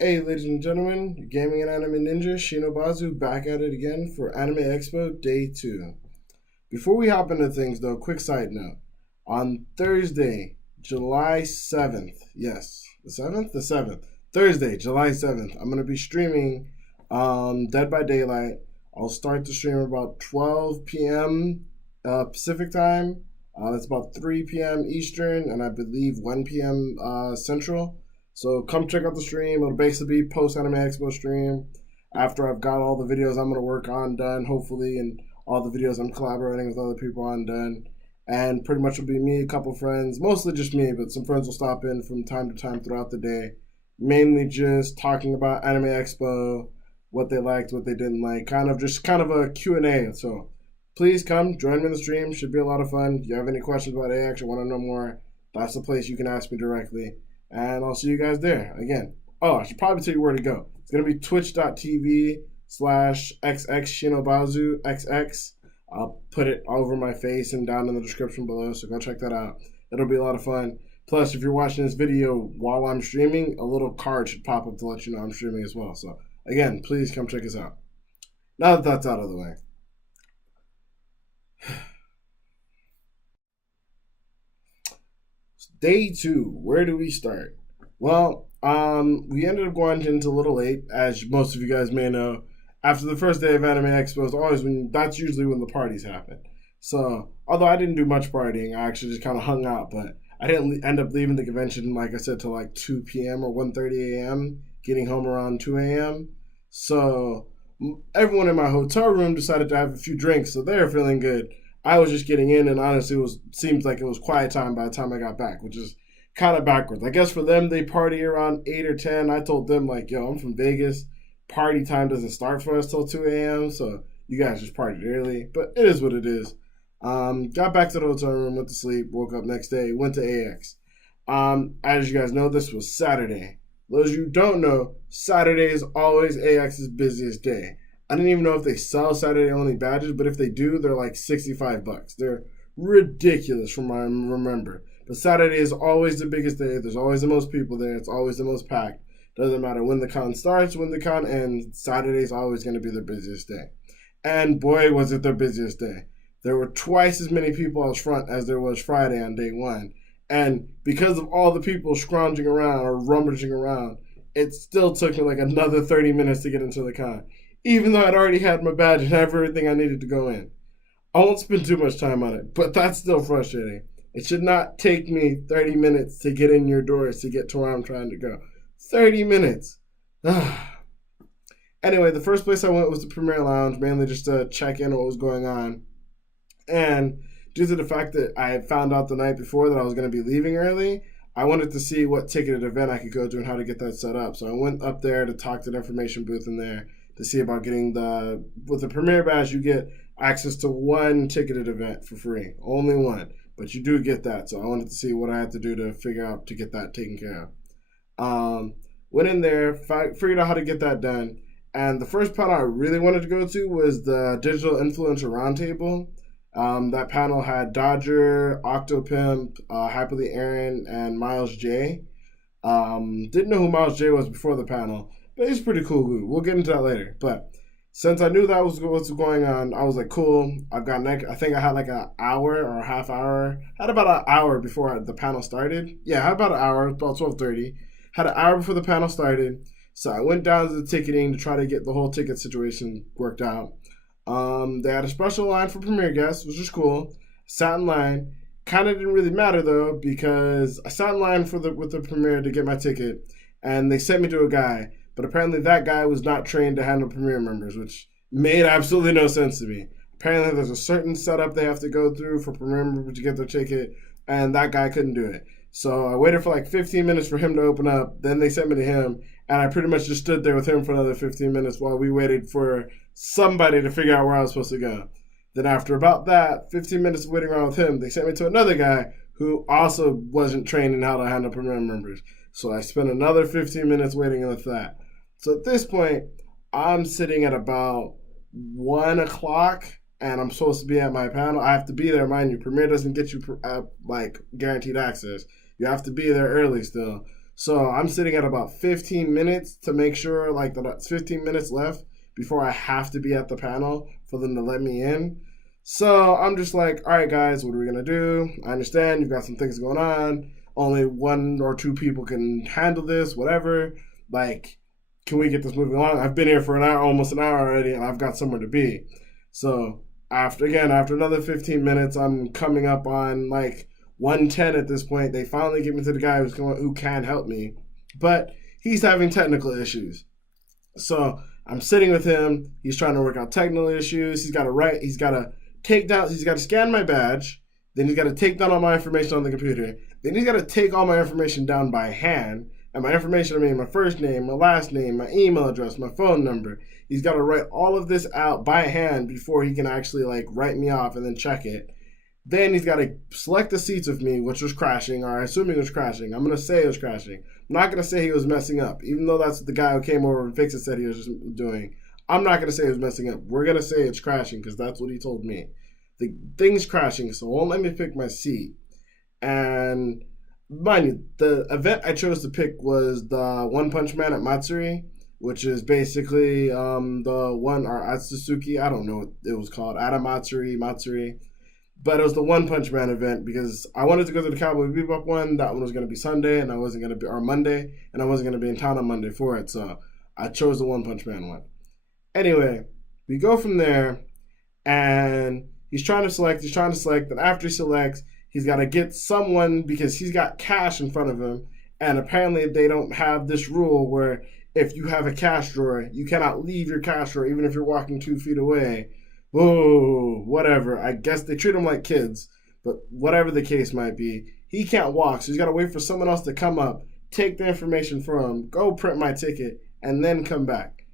Hey, ladies and gentlemen, your gaming and anime ninja Shinobazu back at it again for Anime Expo Day 2. Before we hop into things, though, quick side note. On Thursday, July 7th, yes, the 7th? The 7th. Thursday, July 7th, I'm going to be streaming Dead by Daylight. I'll start the stream about 12 p.m. Pacific time. That's about 3 p.m. Eastern, and I believe 1 p.m. Central. So come check out the stream. It'll basically be post Anime Expo stream after I've got all the videos I'm going to work on done, hopefully, and all the videos I'm collaborating with other people on done. And pretty much will be me, a couple friends, mostly just me, but some friends will stop in from time to time throughout the day. Mainly just talking about Anime Expo, what they liked, what they didn't like, kind of a Q&A. So please come, join me in the stream. Should be a lot of fun. If you have any questions about AX or want to know more, that's the place you can ask me directly. And I'll see you guys there. Again, I should probably tell you where to go. It's going to be twitch.tv/xxshinobazu XX. I'll put it over my face and down in the description below, so go check that out. It'll be a lot of fun. Plus, if you're watching this video while I'm streaming, a little card should pop up to let you know I'm streaming as well. So, again, please come check us out. Now that that's out of the way. Day 2, where do we start? Well, we ended up going into a little late, as most of you guys may know. After the first day of Anime Expo, that's usually when the parties happen. So, although I didn't do much partying, I actually just kind of hung out, but I didn't end up leaving the convention, like I said, till like 2 p.m. or 1:30 a.m., getting home around 2 a.m. So, everyone in my hotel room decided to have a few drinks, so they're feeling good. I was just getting in, and honestly, seems like it was quiet time by the time I got back, which is kind of backwards. I guess for them, they party around 8 or 10. I told them, like, yo, I'm from Vegas. Party time doesn't start for us till 2 a.m., so you guys just partied early. But it is what it is. Got back to the hotel room, went to sleep, woke up next day, went to AX. As you guys know, this was Saturday. Those of you who don't know, Saturday is always AX's busiest day. I didn't even know if they sell Saturday only badges, but if they do, they're like $65. They're ridiculous from what I remember. But Saturday is always the biggest day. There's always the most people there. It's always the most packed. Doesn't matter when the con starts, when the con ends. Saturday is always going to be their busiest day. And boy, was it their busiest day. There were twice as many people out front as there was Friday on day one. And because of all the people scrounging around or rummaging around, it still took me like another 30 minutes to get into the con, even though I'd already had my badge and everything I needed to go in. I won't spend too much time on it, but that's still frustrating. It should not take me 30 minutes to get in your doors to get to where I'm trying to go. 30 minutes. Anyway, the first place I went was the Premier Lounge, mainly just to check in on what was going on. And due to the fact that I had found out the night before that I was going to be leaving early, I wanted to see what ticketed event I could go to and how to get that set up. So I went up there to talk to the information booth in there to see about getting with the Premier Badge, you get access to one ticketed event for free. Only one. But you do get that. So I wanted to see what I had to do to figure out to get that taken care of. Went in there, figured out how to get that done. And the first panel I really wanted to go to was the Digital Influencer Roundtable. That panel had Dodger, Octopimp, Happily Aaron, and Miles J. Didn't know who Miles J was before the panel, but he's pretty cool dude. We'll get into that later. But since I knew that was what's going on, I was like, cool. I think I had like an hour or a half hour. Had about an hour before the panel started. Yeah, I had about an hour, about 12:30. Had an hour before the panel started. So I went down to the ticketing to try to get the whole ticket situation worked out. They had a special line for premiere guests, which is cool. Sat in line. Kind of didn't really matter though, because I sat in line with the premiere to get my ticket, and they sent me to a guy. But apparently that guy was not trained to handle premiere members, which made absolutely no sense to me. Apparently there's a certain setup they have to go through for premiere members to get their ticket, and that guy couldn't do it. So I waited for like 15 minutes for him to open up. Then they sent me to him, and I pretty much just stood there with him for another 15 minutes while we waited for somebody to figure out where I was supposed to go. Then after about that, 15 minutes of waiting around with him, they sent me to another guy who also wasn't trained in how to handle premiere members. So I spent another 15 minutes waiting with that. So at this point, I'm sitting at about 1 o'clock, and I'm supposed to be at my panel. I have to be there, mind you. Premiere doesn't get you like guaranteed access. You have to be there early still. So I'm sitting at about 15 minutes to make sure like that's 15 minutes left before I have to be at the panel for them to let me in. So I'm just like, all right, guys, what are we gonna do? I understand you've got some things going on. Only one or two people can handle this, whatever. Like, can we get this moving along? I've been here for an hour, almost an hour already, and I've got somewhere to be. So after another 15 minutes, I'm coming up on like 110 at this point. They finally get me to the guy who can help me, but he's having technical issues. So I'm sitting with him. He's trying to work out technical issues. He's got to take down. He's got to scan my badge. Then he's got to take down all my information on the computer. Then he's got to take all my information down by hand. And my information, I mean my first name, my last name, my email address, my phone number. He's got to write all of this out by hand before he can actually like write me off and then check it. Then he's got to select the seats with me, which was crashing, or I assume it was crashing. I'm going to say it was crashing. I'm not going to say he was messing up, even though that's what the guy who came over and fixed it said he was just doing. I'm not going to say he was messing up. We're going to say it's crashing because that's what he told me. The thing's crashing, so it won't let me pick my seat. And mind you, the event I chose to pick was the One Punch Man at Matsuri, which is basically the one, or Atsusuki, I don't know what it was called, Matsuri. But it was the One Punch Man event because I wanted to go to the Cowboy Bebop one. That one was going to be Sunday, and I wasn't going to be, or Monday, and I wasn't going to be in town on Monday for it. So I chose the One Punch Man one. Anyway, we go from there, and he's trying to select, and after he selects, he's got to get someone because he's got cash in front of him, and apparently they don't have this rule where if you have a cash drawer, you cannot leave your cash drawer even if you're walking 2 feet away. Whoa, whatever. I guess they treat him like kids, but whatever the case might be, he can't walk, so he's got to wait for someone else to come up, take the information from him, go print my ticket, and then come back.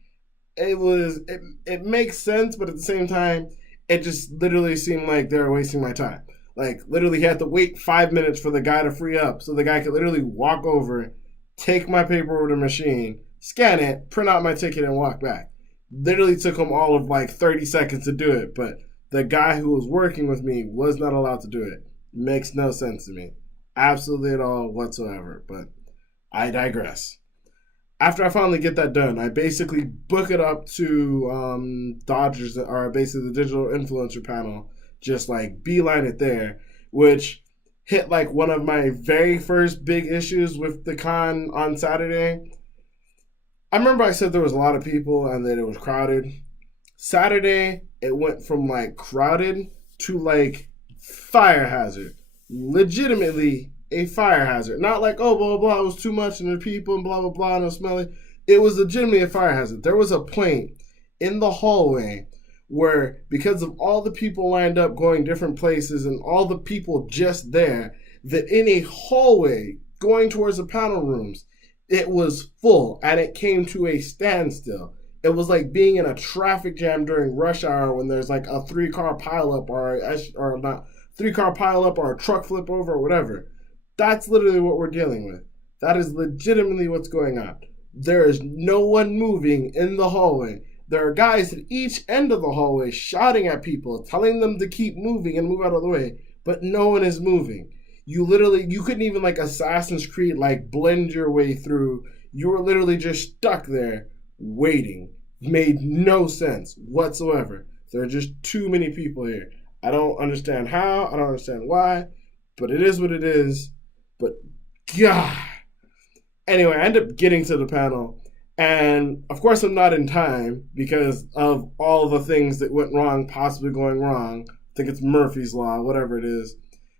It makes sense, but at the same time, it just literally seemed like they were wasting my time. Like, literally, he had to wait 5 minutes for the guy to free up so the guy could literally walk over, take my paper over to the machine, scan it, print out my ticket, and walk back. Literally took him all of like 30 seconds to do it, but the guy who was working with me was not allowed to do it. Makes no sense to me. Absolutely at all whatsoever, but I digress. After I finally get that done, I basically book it up to Dodgers, or basically the digital influencer panel, just like beeline it there, which hit like one of my very first big issues with the con on Saturday. I remember I said there was a lot of people and that it was crowded. Saturday, it went from like crowded to like fire hazard. Legitimately a fire hazard. Not like, oh, blah, blah, blah, it was too much and there were people and blah, blah, blah, and it was smelly. It was legitimately a fire hazard. There was a point in the hallway where because of all the people lined up going different places and all the people just there, that in a hallway going towards the panel rooms, it was full, and it came to a standstill. It was like being in a traffic jam during rush hour when there's like a 3-car pileup or not 3-car pileup or a truck flip over or whatever. That's literally what we're dealing with. That is legitimately what's going on. There is no one moving in the hallway. There are guys at each end of the hallway shouting at people, telling them to keep moving and move out of the way, but no one is moving. You couldn't even like Assassin's Creed like blend your way through. You were literally just stuck there waiting. Made no sense whatsoever. There are just too many people here. I don't understand how. I don't understand why. But it is what it is. But God. Anyway, I end up getting to the panel. And of course I'm not in time because of all the things that went wrong, possibly going wrong. I think it's Murphy's Law, whatever it is.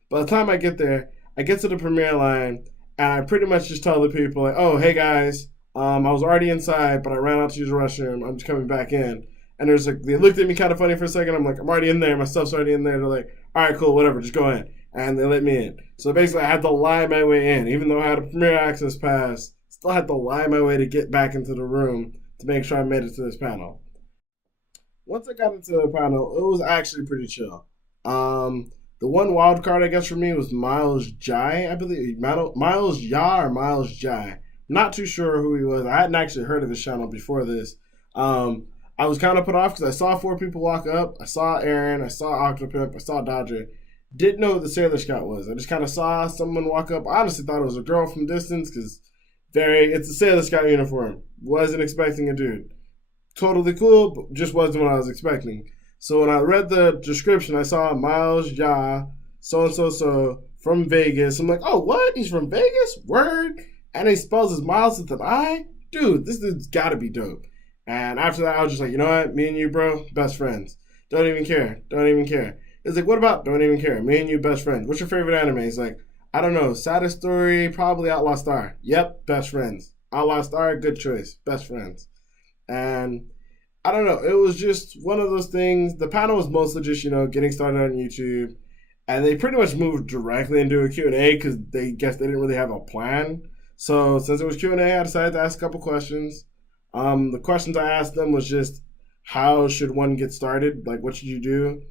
By the time I get there, I get to the premiere line, and I pretty much just tell the people, like, oh, hey, guys, I was already inside, but I ran out to use the restroom. I'm just coming back in. And there's like, they looked at me kind of funny for a second. I'm like, I'm already in there. My stuff's already in there. They're like, all right, cool, whatever, just go in. And they let me in. So basically, I had to lie my way in. Even though I had a premiere access pass, still had to lie my way to get back into the room to make sure I made it to this panel. Once I got into the panel, it was actually pretty chill. The one wild card, I guess, for me was Miles Jai, I believe. Miles Ya or Miles Jai. Not too sure who he was. I hadn't actually heard of his channel before this. I was kind of put off because I saw 4 people walk up. I saw Aaron. I saw Octopimp. I saw Dodger. Didn't know who the Sailor Scout was. I just kind of saw someone walk up. I honestly thought it was a girl from distance because It's a Sailor Scout uniform. Wasn't expecting a dude. Totally cool, but just wasn't what I was expecting. So when I read the description, I saw Miles Ja, so and so so from Vegas. I'm like, oh, what? He's from Vegas? Word. And he spells his Miles with an I? Dude, this dude's gotta be dope. And after that, I was just like, you know what? Me and you, bro, best friends. Don't even care. Don't even care. It's like, what about? Don't even care. Me and you, best friends. What's your favorite anime? He's like, I don't know. Saddest story, probably Outlaw Star. Yep, best friends. Outlaw Star, good choice. Best friends. And I don't know. It was just one of those things. The panel was mostly just, getting started on YouTube. And they pretty much moved directly into a Q&A because they guess they didn't really have a plan. So since it was Q&A, I decided to ask a couple questions. The questions I asked them was just, how should one get started? Like, what should you do?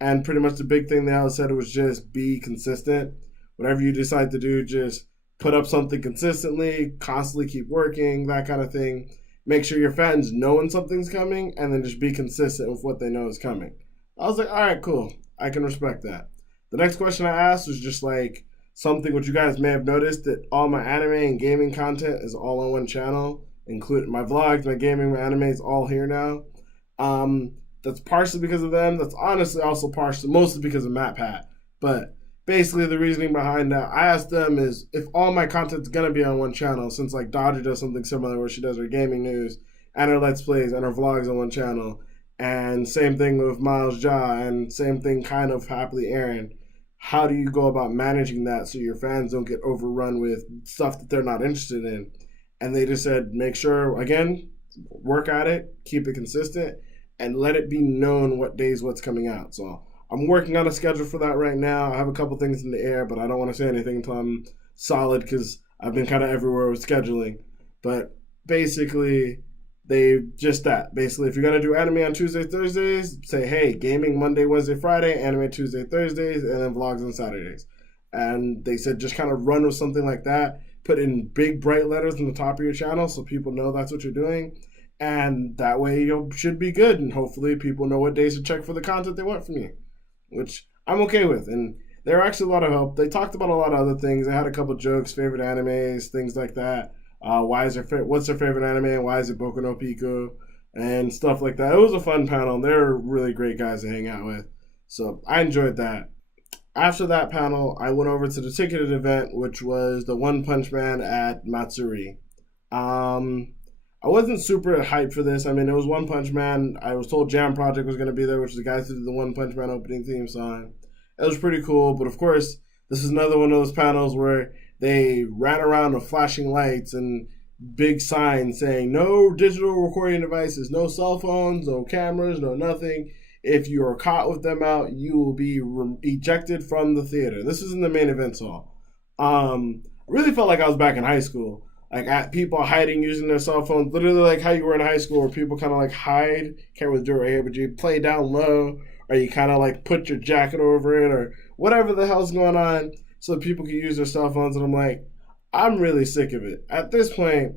And pretty much the big thing they all said was just be consistent. Whatever you decide to do, just put up something consistently, constantly keep working, that kind of thing. Make sure your fans know when something's coming, and then just be consistent with what they know is coming. I was like, all right, cool. I can respect that. The next question I asked was just like something which you guys may have noticed, that all my anime and gaming content is all on one channel, including my vlogs, my gaming, my anime is all here now. That's partially because of them. That's honestly also mostly because of Matt Pat. But basically the reasoning behind that, I asked them is if all my content's gonna be on one channel, since like Dodger does something similar where she does her gaming news and her Let's Plays and her vlogs on one channel, and same thing with Miles Ja, and same thing kind of Happily Aaron. How do you go about managing that so your fans don't get overrun with stuff that they're not interested in? And they just said, make sure, again, work at it, keep it consistent, and let it be known what days what's coming out. So I'm working on a schedule for that right now. I have a couple things in the air, but I don't want to say anything until I'm solid because I've been kind of everywhere with scheduling. But basically, basically, if you're going to do anime on Tuesdays, Thursdays, say, hey, gaming Monday, Wednesday, Friday, anime Tuesday, Thursdays, and then vlogs on Saturdays. And they said just kind of run with something like that. Put in big, bright letters on the top of your channel so people know that's what you're doing. And that way you should be good. And hopefully people know what days to check for the content they want from you, which I'm okay with. And they were actually a lot of help. They talked about a lot of other things. They had a couple jokes, favorite animes, things like that. What's their favorite anime and why is it Boku no Pico and stuff like that. It was a fun panel. They're really great guys to hang out with. So I enjoyed that. After that panel, I went over to the ticketed event, which was the One Punch Man at Matsuri. I wasn't super hyped for this. I mean, it was One Punch Man. I was told Jam Project was going to be there, which is the guys who did the One Punch Man opening theme song. It was pretty cool, but of course, this is another one of those panels where they ran around with flashing lights and big signs saying no digital recording devices, no cell phones, no cameras, no nothing. If you are caught with them out, you will be ejected from the theater. This is in the main event hall. Really felt like I was back in high school. Like at people hiding using their cell phones, literally like how you were in high school where people kind of like hide, can't really do it right here, but you play down low or you kind of like put your jacket over it or whatever the hell's going on so that people can use their cell phones. And I'm like, I'm really sick of it. At this point,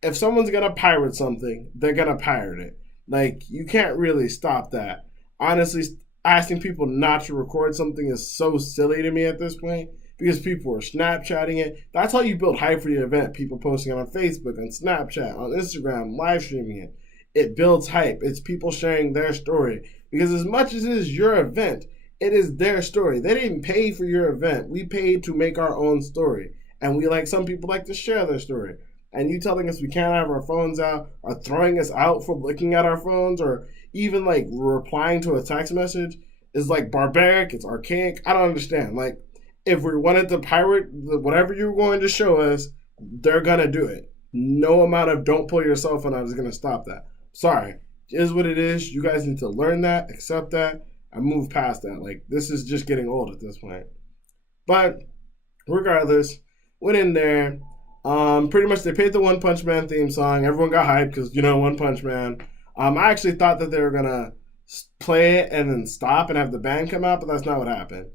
if someone's going to pirate something, they're going to pirate it. Like, you can't really stop that. Honestly, asking people not to record something is so silly to me at this point because people are Snapchatting it. That's how you build hype for your event. People posting it on Facebook, on Snapchat, on Instagram, live streaming it. It builds hype. It's people sharing their story. Because as much as it is your event, it is their story. They didn't pay for your event. We paid to make our own story. And some people like to share their story. And you telling us we can't have our phones out or throwing us out for looking at our phones or even like replying to a text message is like barbaric. It's archaic. I don't understand. Like, if we wanted to pirate whatever you're going to show us, they're going to do it. No amount of don't pull your cell phone out is going to stop that. Sorry. It is what it is. You guys need to learn that, accept that, and move past that. Like, this is just getting old at this point. But regardless, went in there. Pretty much they played the One Punch Man theme song. Everyone got hyped because, One Punch Man. I actually thought that they were going to play it and then stop and have the band come out, but that's not what happened.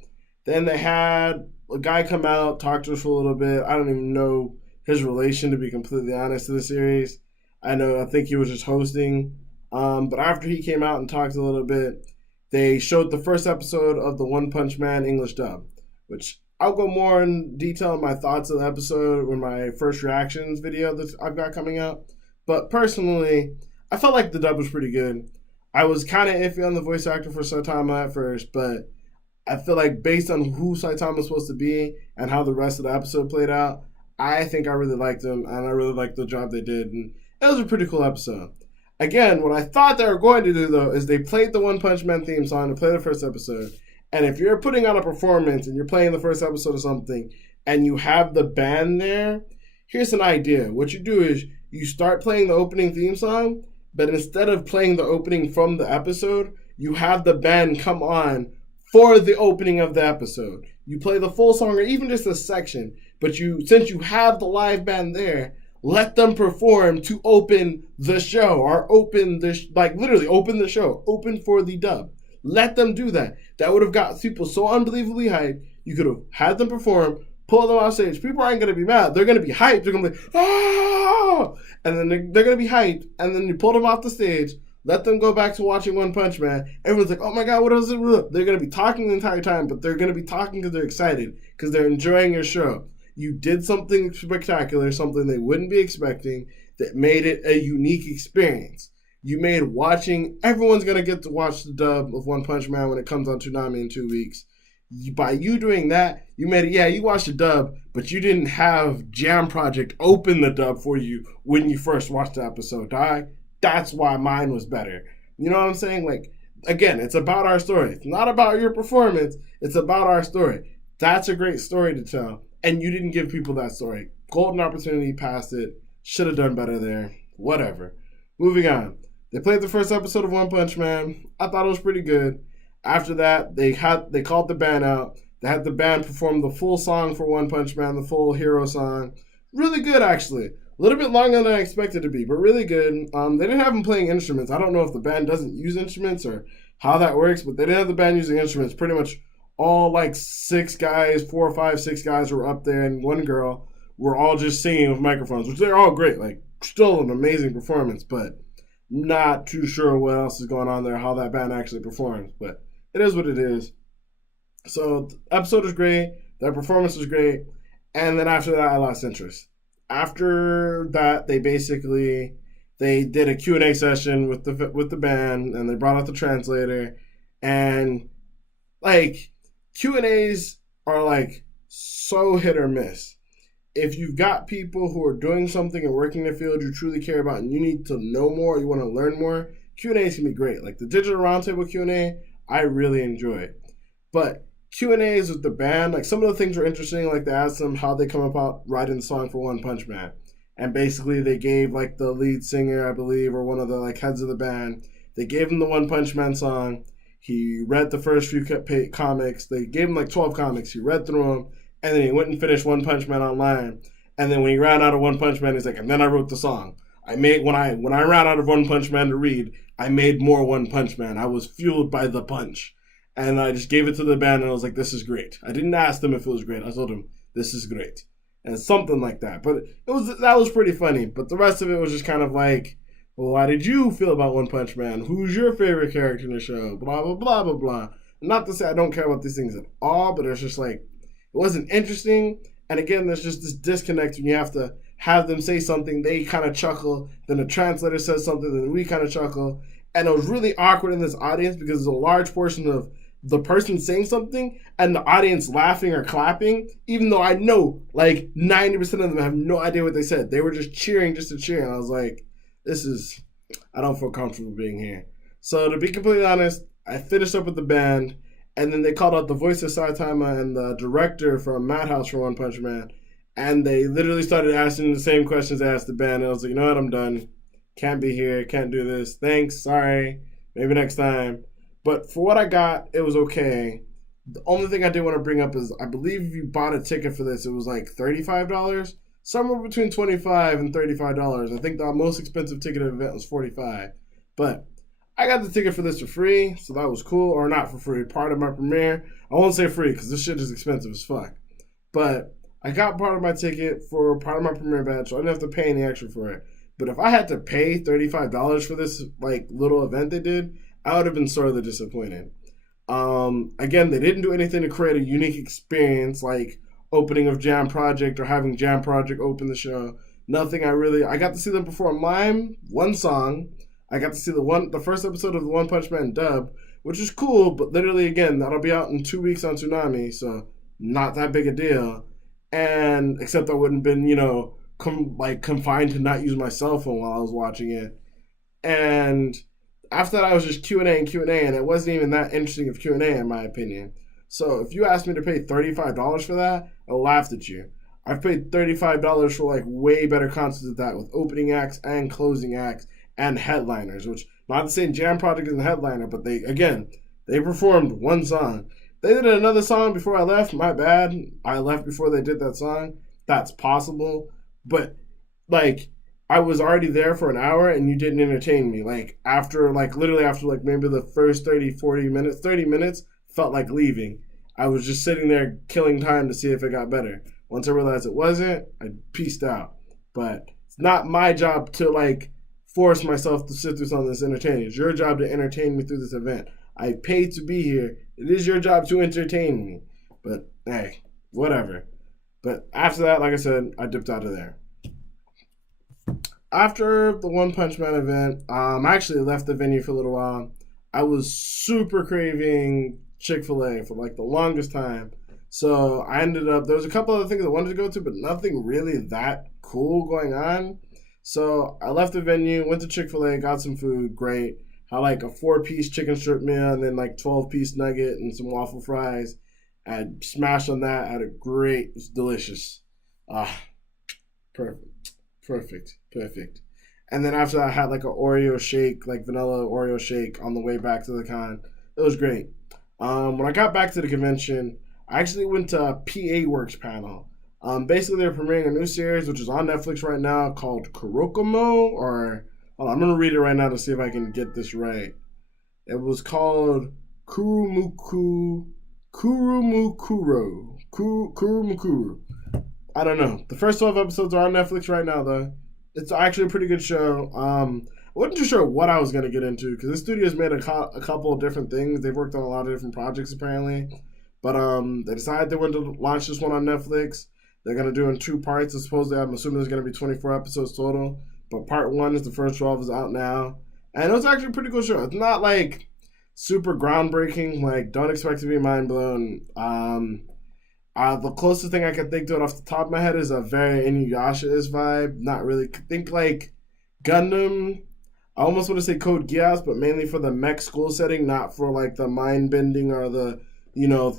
Then they had a guy come out, talk to us for a little bit. I don't even know his relation, to be completely honest, to the series. I think he was just hosting. But after he came out and talked a little bit, they showed the first episode of the One Punch Man English dub, which I'll go more in detail in my thoughts of the episode when my first reactions video that I've got coming out. But personally, I felt like the dub was pretty good. I was kind of iffy on the voice actor for Saitama at first, but I feel like based on who Saitama was supposed to be and how the rest of the episode played out, I think I really liked him and I really liked the job they did. And it was a pretty cool episode. Again, what I thought they were going to do though is they played the One Punch Man theme song to play the first episode. And if you're putting on a performance and you're playing the first episode of something and you have the band there, here's an idea. What you do is you start playing the opening theme song, but instead of playing the opening from the episode, you have the band come on for the opening of the episode. You play the full song or even just a section, but since you have the live band there, let them perform to open the show or literally open the show, open for the dub. Let them do that. That would have got people so unbelievably hyped. You could have had them perform, pull them off stage. People aren't going to be mad. They're going to be hyped. They're going to be like, ah! And then they're going to be hyped. And then you pull them off the stage. Let them go back to watching One Punch Man. Everyone's like, oh my God, what is it? They're going to be talking the entire time, but they're going to be talking because they're excited, because they're enjoying your show. You did something spectacular, something they wouldn't be expecting, that made it a unique experience. You made everyone's going to get to watch the dub of One Punch Man when it comes on Toonami in 2 weeks. By you doing that, you made it, you watched the dub, but you didn't have Jam Project open the dub for you when you first watched the episode, dog. That's why mine was better. You know what I'm saying? Like, again, it's about our story. It's not about your performance. It's about our story. That's a great story to tell. And you didn't give people that story. Golden opportunity, passed it. Should have done better there. Whatever. Moving on. They played the first episode of One Punch Man. I thought it was pretty good. After that, they called the band out. They had the band perform the full song for One Punch Man, the full hero song. Really good, actually. A little bit longer than I expected to be, but really good. They didn't have them playing instruments. I don't know if the band doesn't use instruments or how that works, but they didn't have the band using instruments. Pretty much all like 6 guys, 4 or 5, 6 guys were up there, and 1 girl were all just singing with microphones, which they're all great. Like, still an amazing performance, but not too sure what else is going on there, how that band actually performs. But it is what it is. So the episode is great. Their performance was great. And then after that, I lost interest. After that, they did a Q&A session with the band, and they brought out the translator. And like, Q&As are like so hit or miss. If you've got people who are doing something and working in a field you truly care about and you need to know more, you want to learn more, Q&As can be great. Like the Digital Roundtable Q&A, I really enjoy it. But Q&As with the band, like some of the things were interesting, like they asked them how they come about writing the song for One Punch Man. And basically they gave like the lead singer, I believe, or one of the like heads of the band, they gave him the One Punch Man song. He read the first few comics. They gave him like 12 comics. He read through them, and then he went and finished One Punch Man online. And then when he ran out of One Punch Man, he's like, and then I wrote the song. When I ran out of One Punch Man to read, I made more One Punch Man. I was fueled by the punch. And I just gave it to the band, and I was like, this is great. I didn't ask them if it was great. I told them, this is great. And something like that. But that was pretty funny. But the rest of it was just kind of like, well, how did you feel about One Punch Man? Who's your favorite character in the show? Blah, blah, blah, blah, blah. Not to say I don't care about these things at all, but it's just like, it wasn't interesting. And again, there's just this disconnect when you have to have them say something, they kind of chuckle, then the translator says something, then we kind of chuckle. And it was really awkward in this audience because there's a large portion of the person saying something and the audience laughing or clapping, even though I know like 90% of them have no idea what they said. They were just cheering just to cheer. And I was like, I don't feel comfortable being here. So to be completely honest, I finished up with the band, and then they called out the voice of Saitama and the director from Madhouse for One Punch Man, and they literally started asking the same questions I asked the band, and I was like, you know what, I'm done. Can't be here, can't do this. Thanks, sorry, maybe next time. But for what I got, it was okay. The only thing I did want to bring up is I believe if you bought a ticket for this, it was like $35. Somewhere between $25 and $35. I think the most expensive ticket of the event was $45. But I got the ticket for this for free, so that was cool. Or not for free, part of my premiere. I won't say free because this shit is expensive as fuck. But I got part of my ticket for part of my premiere badge, so I didn't have to pay any extra for it. But if I had to pay $35 for this like little event they did, I would have been sorely disappointed. Again, they didn't do anything to create a unique experience like opening of Jam Project or having Jam Project open the show. Nothing I got to see them perform live, one song. I got to see the first episode of the One Punch Man dub, which is cool, but literally again, that'll be out in 2 weeks on Toonami, so not that big a deal. And except I wouldn't been, confined to not use my cell phone while I was watching it. And after that, I was just Q&A, and it wasn't even that interesting of Q&A in my opinion. So if you asked me to pay $35 for that, I laughed at you. I've paid $35 for like way better concerts than that with opening acts and closing acts and headliners, which not the same Jam Project is a headliner, but they performed one song. They did another song before I left. My bad. I left before they did that song. That's possible. But like I was already there for an hour and you didn't entertain me. Literally after maybe the first 30 minutes felt like leaving. I was just sitting there killing time to see if it got better. Once I realized it wasn't, I pieced out. But it's not my job to force myself to sit through something that's entertaining. It's your job to entertain me through this event. I paid to be here. It is your job to entertain me. But hey, whatever. But after that, like I said, I dipped out of there. After the One Punch Man event, I actually left the venue for a little while. I was super craving Chick-fil-A for the longest time. So I ended up, there was a couple other things I wanted to go to, but nothing really that cool going on. So I left the venue, went to Chick-fil-A, got some food, great. Had a 4-piece chicken strip meal and then 12-piece nugget and some waffle fries. I smashed on that, had a great, it was delicious. Perfect. And then after that, I had an Oreo shake, vanilla Oreo shake on the way back to the con. It was great. When I got back to the convention, I actually went to a PA Works panel. Basically, they're premiering a new series, which is on Netflix right now, called Kurokomo, or I'm going to read it right now to see if I can get this right. It was called Kurumukuro. I don't know. The first 12 episodes are on Netflix right now, though. It's actually a pretty good show. I wasn't too sure what I was going to get into, because this studio's made a couple of different things. They've worked on a lot of different projects, apparently. But they decided they wanted to launch this one on Netflix. They're going to do it in 2 parts. I'm assuming there's going to be 24 episodes total. But part 1 is the first 12 is out now. And it was actually a pretty cool show. It's not, super groundbreaking. Don't expect to be mind-blown. The closest thing I can think to it off the top of my head is a very Inuyasha-ish vibe. Not really. Think Gundam. I almost want to say Code Geass, but mainly for the mech school setting, not for the mind-bending or the,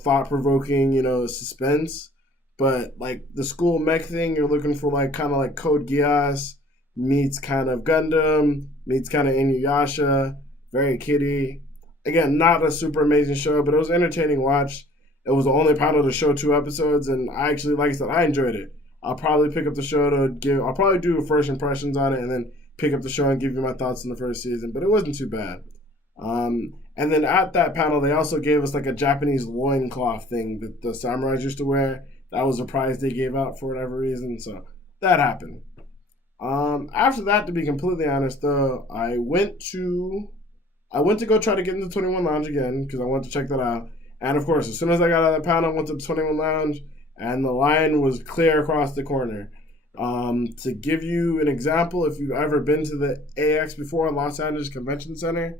thought-provoking, suspense. But the school mech thing, you're looking for kind of Code Geass meets kind of Gundam, meets kind of Inuyasha, very kiddie. Again, not a super amazing show, but it was an entertaining watch. It was the only panel to show 2 episodes, and I actually, like I said, I enjoyed it. I'll probably pick up the show I'll probably do first impressions on it and then pick up the show and give you my thoughts on the first season, but it wasn't too bad. And then at that panel, they also gave us a Japanese loincloth thing that the samurais used to wear. That was a prize they gave out for whatever reason, so that happened. After that, to be completely honest, though, I went to go try to get into 21 Lounge again because I wanted to check that out. And of course, as soon as I got out of the panel, I went to 21 Lounge, and the line was clear across the corner. To give you an example, if you've ever been to the AX before, Los Angeles Convention Center,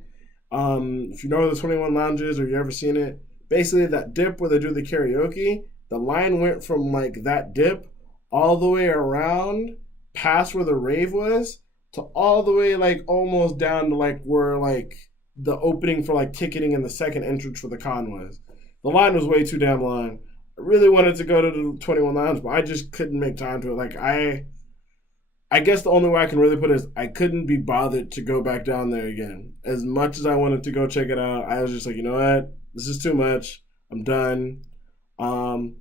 if you know where the 21 Lounge is or you've ever seen it, basically that dip where they do the karaoke, the line went from that dip all the way around past where the rave was to all the way almost down to where the opening for ticketing and the second entrance for the con was. The line was way too damn long. I really wanted to go to the 21 Lounge, but I just couldn't make time to it. I guess the only way I can really put it is I couldn't be bothered to go back down there again. As much as I wanted to go check it out, I was just you know what? This is too much. I'm done.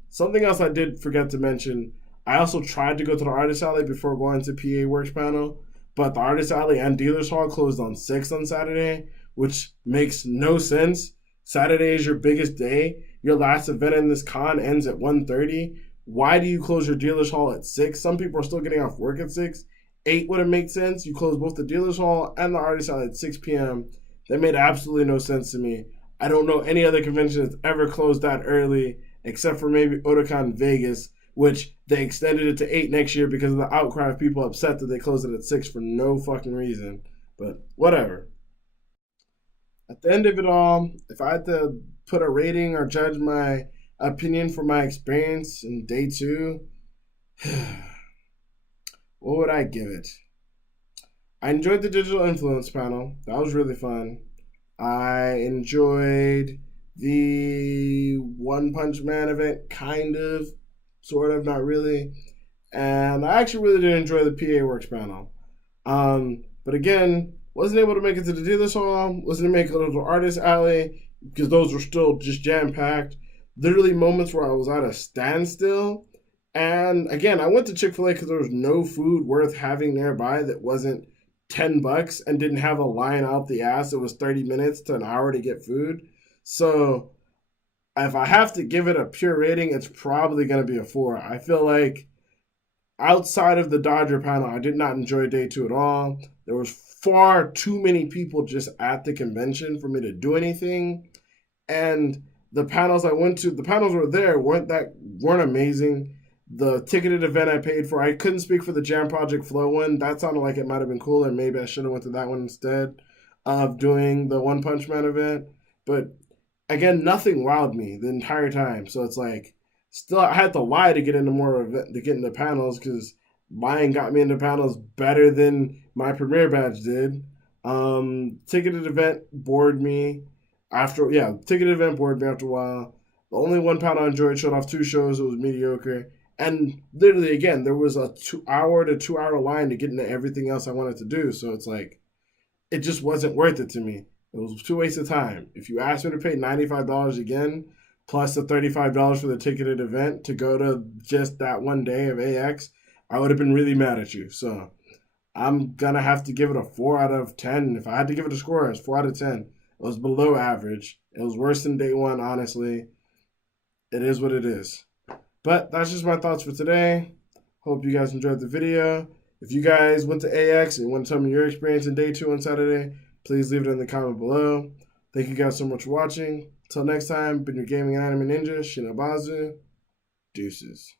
Something else I did forget to mention, I also tried to go to the Artist Alley before going to PA Works panel, but the Artist Alley and Dealers Hall closed on 6 on Saturday, which makes no sense. Saturday is your biggest day. Your last event in this con ends at 1:30. Why do you close your Dealers Hall at 6? Some people are still getting off work at 6. 8 would have made sense. You close both the Dealers Hall and the Artist Alley at 6 p.m. That made absolutely no sense to me. I don't know any other convention that's ever closed that early, except for maybe Otakon Vegas, which they extended it to 8 next year because of the outcry of people upset that they closed it at 6 for no fucking reason. But whatever. At the end of it all, if I had to put a rating or judge my opinion for my experience in day two, what would I give it? I enjoyed the digital influence panel. That was really fun. I enjoyed the One Punch Man event, kind of, sort of, not really. And I actually really did enjoy the PA Works panel. But again, wasn't able to make it to the dealer's hall, wasn't able to make it to the artist alley because those were still just jam packed. Literally moments where I was at a standstill. And again, I went to Chick-fil-A because there was no food worth having nearby that wasn't $10 and didn't have a line out the ass. It was 30 minutes to an hour to get food. So if I have to give it a pure rating, it's probably going to be a 4. I feel like outside of the Dodger panel, I did not enjoy day two at all. There was far too many people just at the convention for me to do anything. And the panels I went to, the panels were there, weren't amazing. The ticketed event I paid for, I couldn't speak for the Jam Project Flow one. That sounded like it might have been cooler. Maybe I should have went to that one instead of doing the One Punch Man event. But again, nothing wowed me the entire time. So it's like, still, I had to lie to get into more event, to get into panels because lying got me into panels better than my premiere badge did. Ticketed event bored me ticketed event bored me after a while. The only one panel I enjoyed showed off 2 shows. It was mediocre. And literally, again, there was a 2 hour to 2 hour line to get into everything else I wanted to do. So it's like, it just wasn't worth it to me. It was 2 wastes of time. If you asked me to pay $95 again, plus the $35 for the ticketed event to go to just that one day of AX, I would have been really mad at you. So I'm going to have to give it a 4 out of 10. If I had to give it a score, it's 4 out of 10. It was below average. It was worse than day one, honestly. It is what it is. But that's just my thoughts for today. Hope you guys enjoyed the video. If you guys went to AX and want to tell me your experience in day 2 on Saturday, please leave it in the comment below. Thank you guys so much for watching. Until next time, been your gaming and anime ninja, Shinobazu. Deuces.